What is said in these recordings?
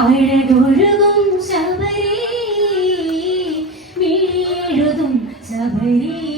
അഴകൊഴുകും ശബരി മിഴിയെഴുതും ശബരീ.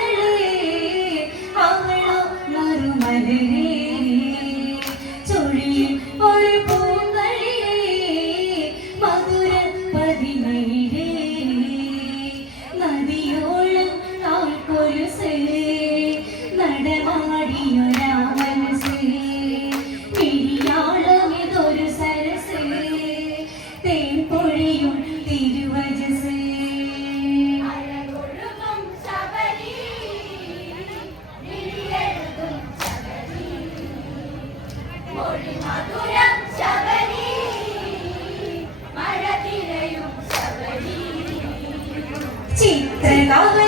诶然后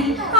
അതിൽ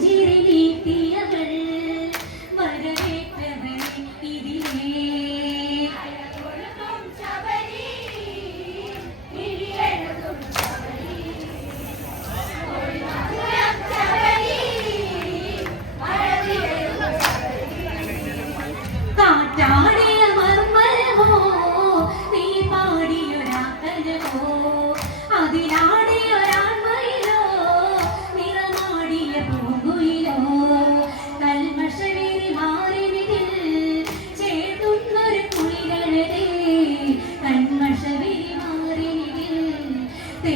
നിറപുഞ്ചിരി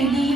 You.